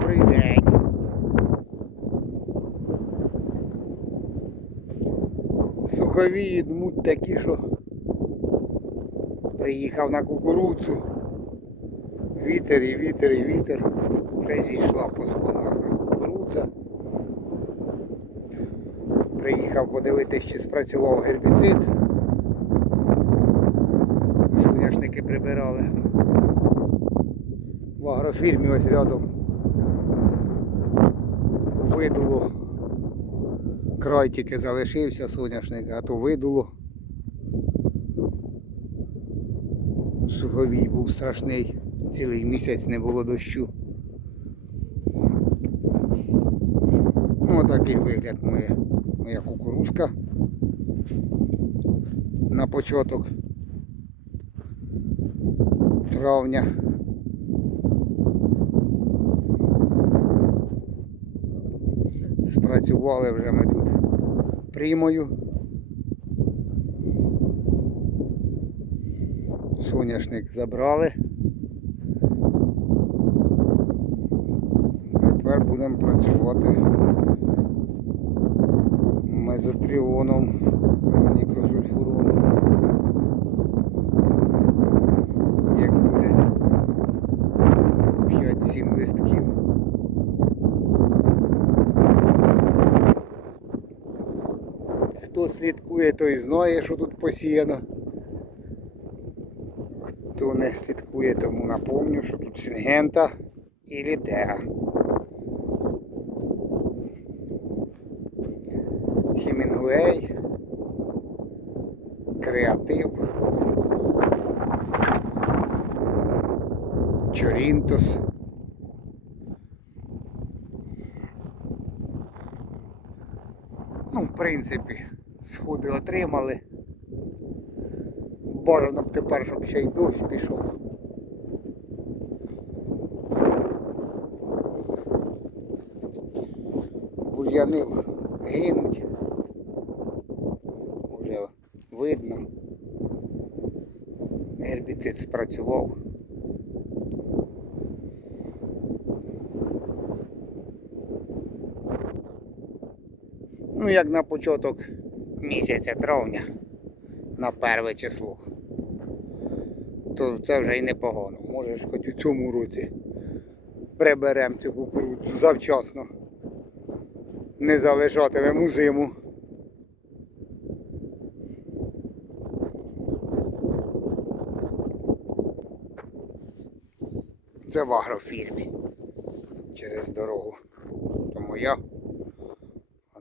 Добрий день. Суховії дмуть такі, що приїхав на кукурудзу. Вітер і вітер і вітер. Вже зійшла по сходах кукурудза. Приїхав подивитись, чи спрацював гербіцид. Соняшники прибирали. В агрофірмі ось рядом видуло. Край тільки залишився соняшник, а то видуло. Суховій був страшний, цілий місяць не було дощу. Ну, такий вигляд моє, моя кукурузка на початок травня. Спрацювали вже ми тут приймою. Соняшник забрали. Тепер будемо працювати мезотріоном з нікозульфуроном. Як буде 5-7 листків. Хто слідкує, той знає, що тут посіяно. Хто не слідкує, тому напомню, що тут сингента і лідеа. Хімінгуей, креатив, Чорінтос. Ну, в принципі, сходи отримали. Бажано б тепер, щоб ще й дощ пішов. Бур'яни гинуть. Уже видно. Гербіцид спрацював. Ну, як на початок місяця травня, на перше число, то це вже й непогано. Може ж хоч у цьому році приберемо цю кукурудзу завчасно. Не залишатимемо зиму. Це в агрофірмі через дорогу. То моя.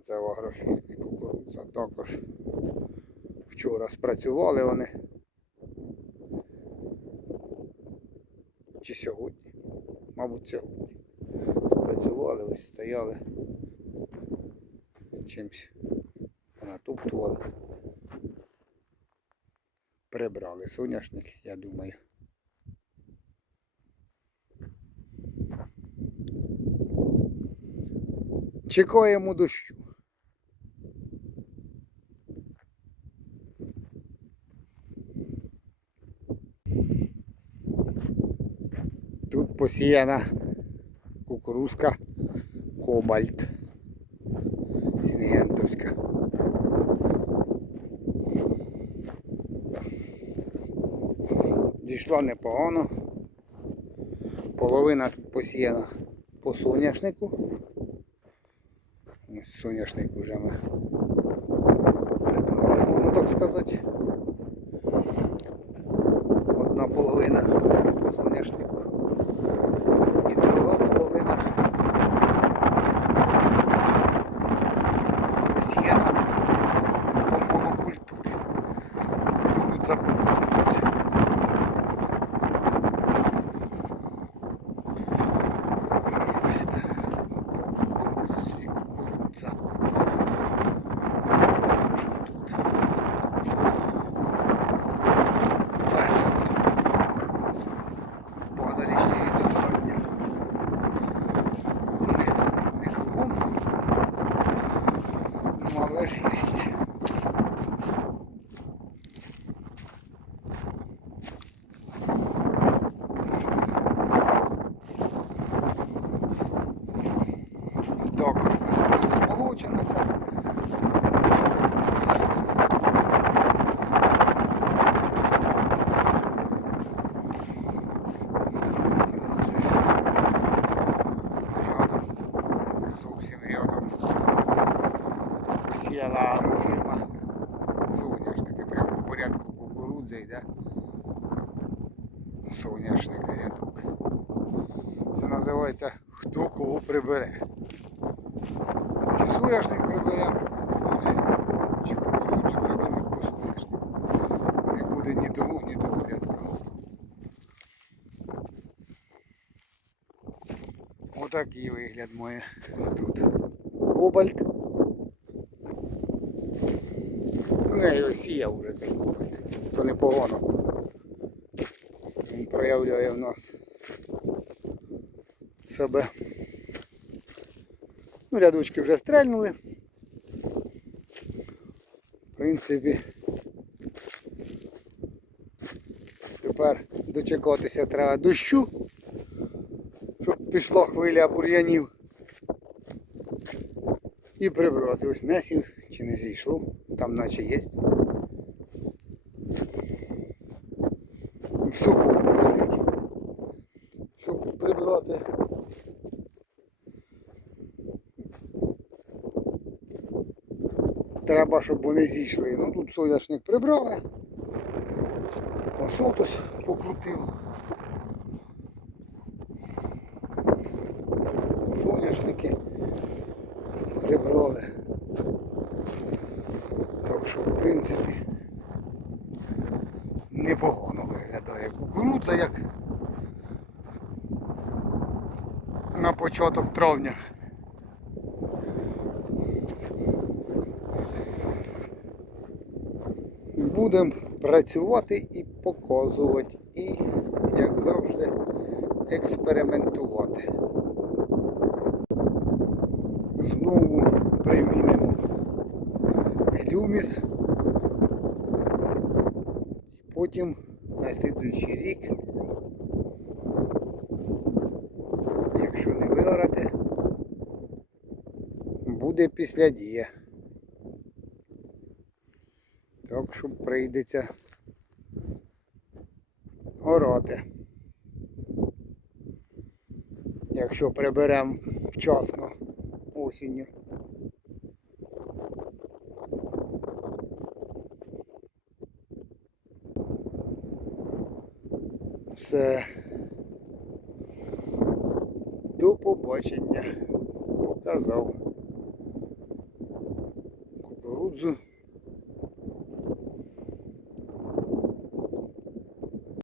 Це агрофірмі кукурудза також. Вчора спрацювали вони. Чи сьогодні? Мабуть, сьогодні. Спрацювали, ось стояли. Чимось натуптували. Прибрали соняшник, я думаю. Чекаємо дощу. Тут посіяна кукурузка Кобальт. Сінгентовська. Дійшло непогано. Половина посіяна по соняшнику. Соняшник уже ми прибрали, можна так сказати. музейде соняшник рядок. Це називається Хто кого прибере. Чи соняшник прибере, чи кукурудзу прибере по. Не буде ні того, ні того рядка. Отакий вигляд має тут кобальт. Ну, я сіяв вже цей кобальт. То непогано. Він проявляє в нас себе. Ну, рядочки вже стрельнули. В принципі, тепер дочекатися треба дощу, щоб пішла хвиля бур'янів. І прибрати. Ось не сів чи не зійшло, там наче є. В сухому лежить. Щоб прибрати. Треба, щоб вони зійшли. Ну тут соняшник прибрали. Осотось покрутило. Соняшники прибрали. В принципі, непогано виглядає кукурудза, як на початок травня. Будемо працювати і показувати, і, як завжди, експериментувати. Знову примінимо глюміс. Потім на слідуючий рік, якщо не виграти, буде після дія. Так що прийдеться орати. Якщо приберемо вчасно осінню. Все. До побачення. Показав кукурудзу.